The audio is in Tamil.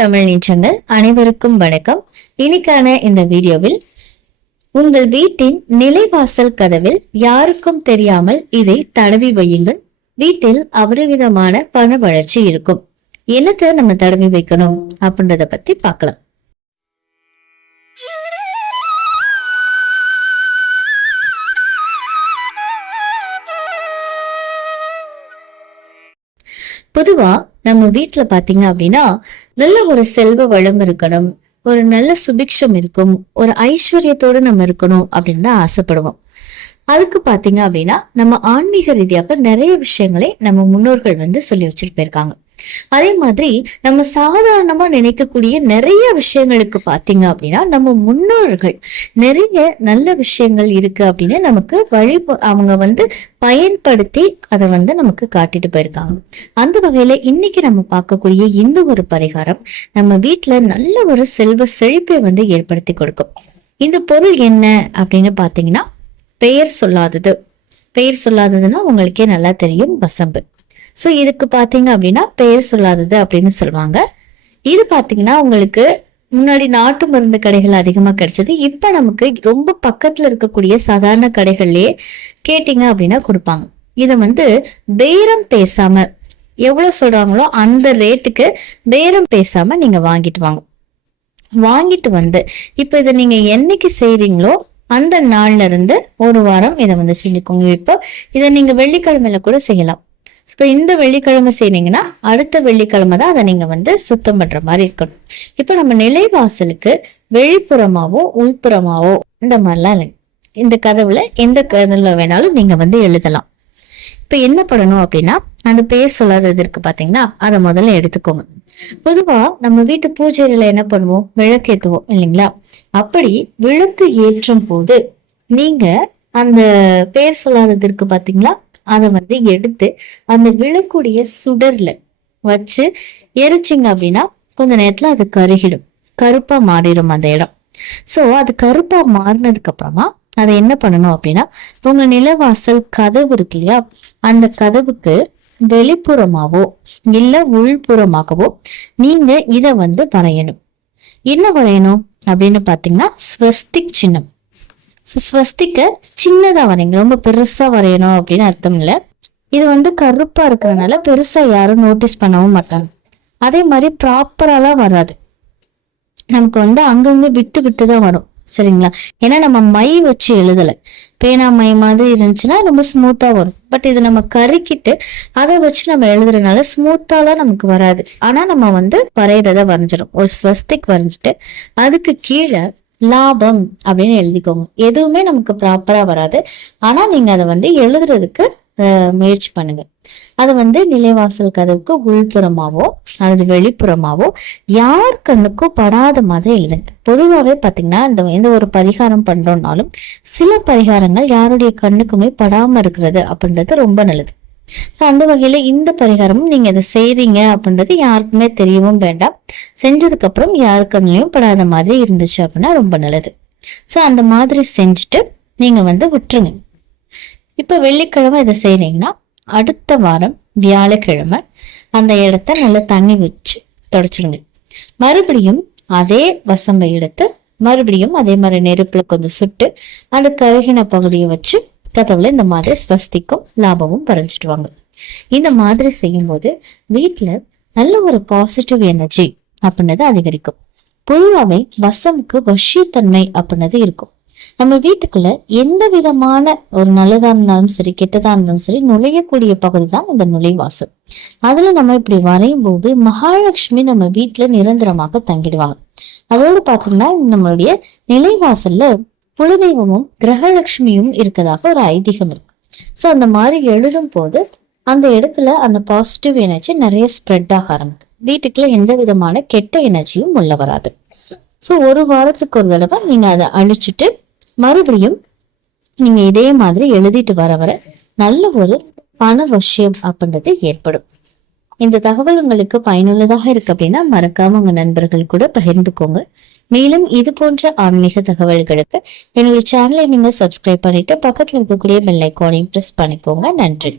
தமிழ் நீச்சங்கள் அனைவருக்கும் வணக்கம். இன்னைக்கான இந்த வீடியோவில் உங்கள் வீட்டின் நிலைவாசல் கதவில் யாருக்கும் தெரியாமல் இதை தடவி வையுங்கள். வீட்டில் அபரிவிதமான பண வளர்ச்சி இருக்கும். என்னத்தை நம்ம தடவி வைக்கணும் அப்படின்றத பத்தி பார்க்கலாம். பொதுவா நம்ம வீட்டுல பாத்தீங்க அப்படின்னா நல்ல ஒரு செல்வ வளம் இருக்கணும் ஒரு நல்ல சுபிக்ஷம் இருக்கும் ஒரு ஐஸ்வர்யத்தோட நம்ம இருக்கணும் அப்படின்னு தான் ஆசைப்படுவோம். அதுக்கு பாத்தீங்க அப்படின்னா நம்ம ஆன்மீக ரீதியாக நிறைய விஷயங்களை நம்ம முன்னோர்கள் வந்து சொல்லி வச்சுட்டு போயிருக்காங்க. அதே மாதிரி நம்ம சாதாரணமா நினைக்கக்கூடிய நிறைய விஷயங்களுக்கு பாத்தீங்க அப்படின்னா நம்ம முன்னோர்கள் நிறைய நல்ல விஷயங்கள் இருக்கு அப்படின்னு நமக்கு வழி அவங்க வந்து பயன்படுத்தி அதை வந்து நமக்கு காட்டிட்டு போயிருக்காங்க. அந்த வகையில இன்னைக்கு நம்ம பார்க்கக்கூடிய இந்த ஒரு பரிகாரம் நம்ம வீட்டுல நல்ல ஒரு செல்வ செழிப்பை வந்து ஏற்படுத்தி கொடுக்கும். இந்த பொருள் என்ன அப்படின்னு பாத்தீங்கன்னா பெயர் சொல்லாதது. பெயர் சொல்லாததுன்னா உங்களுக்கே நல்லா தெரியும் வசம்பு. ஸோ இதுக்கு பார்த்தீங்க அப்படின்னா பெயர் சொல்லாதது அப்படின்னு சொல்லுவாங்க. இது பார்த்தீங்கன்னா உங்களுக்கு முன்னாடி நாட்டு மருந்து கடைகள் அதிகமாக கிடைச்சது. இப்போ நமக்கு ரொம்ப பக்கத்தில் இருக்கக்கூடிய சாதாரண கடைகள்லேயே கேட்டிங்க அப்படின்னா கொடுப்பாங்க. இதை வந்து பேரம் பேசாம எவ்வளோ சொல்கிறாங்களோ அந்த ரேட்டுக்கு பேரம் பேசாம நீங்கள் வாங்கிட்டு வாங்க. வாங்கிட்டு வந்து இப்போ இதை நீங்கள் என்னைக்கு செய்கிறீங்களோ அந்த நாள்ல இருந்து ஒரு வாரம் இதை வந்து செஞ்சுக்கோங்க. இப்போ இதை நீங்கள் வெள்ளிக்கிழமையில கூட செய்யலாம். இப்போ இந்த வெள்ளிக்கிழமை செய்யறீங்கன்னா அடுத்த வெள்ளிக்கிழமை தான் அதை நீங்க வந்து சுத்தம் பண்ற மாதிரி இருக்கணும். இப்போ நம்ம நிலைவாசலுக்கு வெளிப்புறமாவோ உள்புறமாவோ இந்த மாதிரிலாம் இல்லை. இந்த கதவுல எந்த கதவுல வேணாலும் நீங்க வந்து எழுதலாம். இப்ப என்ன பண்ணணும் அப்படின்னா அந்த பேர் சொல்லாதது இருக்கு பாத்தீங்கன்னா அதை முதல்ல எடுத்துக்கோங்க. பொதுவா நம்ம வீட்டு பூஜையில என்ன பண்ணுவோம்? விளக்கு ஏத்துவோம் இல்லைங்களா? அப்படி விளக்கு ஏற்றும் போது நீங்க அந்த பேர் சொல்லாதது இருக்கு பாத்தீங்களா? அதை வந்து எடுத்து அந்த விழக்கூடிய சுடர்ல வச்சு எரிச்சிங்க அப்படின்னா கொஞ்ச நேரத்துல அது கருகிடும். கருப்பா மாறிடும் அந்த இடம். சோ அது கருப்பா மாறினதுக்கு அப்புறமா அதை என்ன பண்ணணும் அப்படின்னா உங்க நிலவாசல் கதவு இருக்கு இல்லையா? அந்த கதவுக்கு வெளிப்புறமாவோ இல்ல உள்புறமாகவோ நீங்க இத வந்து வரையணும். என்ன வரையணும் அப்படின்னு பாத்தீங்கன்னா ஸ்வஸ்திக் சின்னம். ஸோ ஸ்வஸ்திக்க சின்னதாக வரைங்க. ரொம்ப பெருசாக வரையணும் அப்படின்னு அர்த்தம் இல்லை. இது வந்து கருப்பாக இருக்கிறதுனால பெருசாக யாரும் நோட்டீஸ் பண்ணவும் மாட்டாங்க. அதே மாதிரி ப்ராப்பராலாம் வராது. நமக்கு வந்து அங்கங்கே விட்டு விட்டு தான் வரும். சரிங்களா? ஏன்னா நம்ம மை வச்சு எழுதலை. பேனா மை மாதிரி இருந்துச்சுன்னா ரொம்ப ஸ்மூத்தாக வரும். பட் இது நம்ம கருக்கிட்டு அதை வச்சு நம்ம எழுதுறதுனால ஸ்மூத்தாலாம் நமக்கு வராது. ஆனால் நம்ம வந்து வரைகிறத வரைஞ்சிடும் ஒரு ஸ்வஸ்திக் வரைஞ்சிட்டு அதுக்கு கீழே லாபம் அப்படின்னு எழுதிக்கோங்க. எதுவுமே நமக்கு ப்ராப்பரா வராது. ஆனா நீங்க அதை வந்து எழுதுறதுக்கு முயற்சி பண்ணுங்க. அது வந்து நிலைவாசல் கதவுக்கு உள்புறமாவோ அல்லது வெளிப்புறமாவோ யார் கண்ணுக்கும் படாத மாதிரி எழுதுங்க. பொதுவாகவே பார்த்தீங்கன்னா இந்த எந்த ஒரு பரிகாரம் பண்றோம்னாலும் சில பரிகாரங்கள் யாருடைய கண்ணுக்குமே படாம இருக்கிறது அப்படின்றது ரொம்ப நல்லது. ஸோ அந்த வகையில இந்த பரிகாரமும் நீங்க இதை செய்றீங்க அப்படின்றது யாருக்குமே தெரியவும் வேண்டாம். செஞ்சதுக்கு அப்புறம் யாருக்கண்ணிலையும் படாத மாதிரி இருந்துச்சு அப்படின்னா ரொம்ப நல்லது. ஸோ அந்த மாதிரி செஞ்சுட்டு நீங்கள் வந்து விட்டுருங்க. இப்ப வெள்ளிக்கிழமை இதை செய்கிறீங்கன்னா அடுத்த வாரம் வியாழக்கிழமை அந்த இடத்த நல்லா தண்ணி வச்சு தொடச்சிடுங்க மறுபடியும் அதே வசம்பை எடுத்து மறுபடியும் அதே மாதிரி நெருப்புல கொஞ்சம் சுட்டு அந்த கருகின பகுதியை வச்சு கதவுல இந்த மாதிரி ஸ்வஸ்திக்கும் லாபமும் வரைஞ்சிட்டு இந்த மாதிரி செய்யும்போது வீட்டுல நல்ல ஒரு பாசிட்டிவ் எனர்ஜி அப்படின்னது அதிகரிக்கும். பொதுவாகவே வசமுக்கு வஷித்தன்மை அப்படின்னது இருக்கும். நம்ம வீட்டுக்குள்ள எந்த விதமான ஒரு நல்லதா இருந்தாலும் சரி கெட்டதா இருந்தாலும் சரி நுழையக்கூடிய பகுதி தான் இந்த நுழைவாசல். அதுல நம்ம இப்படி வரையும் போது மகாலட்சுமி நம்ம வீட்டுல நிரந்தரமாக தங்கிடுவாங்க. அதோடு பார்த்தோம்னா நம்மளுடைய நிலைவாசல்ல குலதெய்வமும் கிரகலட்சுமியும் இருக்கதாக ஒரு ஐதீகம் இருக்கு. ஸோ அந்த மாதிரி எழுதும் போது அந்த இடத்துல அந்த பாசிட்டிவ் எனர்ஜி நிறைய ஸ்ப்ரெட் ஆக ஆரம்பிக்கும் வீட்டுக்குள்ள எந்த விதமான கெட்ட எனர்ஜியும் உள்ள வராது. ஸோ ஒரு வாரத்துக்கு ஒரு தடவை நீங்க அதை அழிச்சிட்டு மறுபடியும் நீங்க இதே மாதிரி எழுதிட்டு வர வர நல்ல ஒரு பண விஷயம் அப்படின்றது ஏற்படும். இந்த தகவல் உங்களுக்கு பயனுள்ளதாக இருக்கு அப்படின்னா மறக்காம உங்க நண்பர்கள் கூட பகிர்ந்துக்கோங்க. மேலும் இது போன்ற ஆன்மீக தகவல்களுக்கு என்னுடைய சேனலை நீங்க சப்ஸ்கிரைப் பண்ணிட்டு பக்கத்துல இருக்கக்கூடிய பெல் ஐக்கானையும் பிரஸ் பண்ணிக்கோங்க. நன்றி.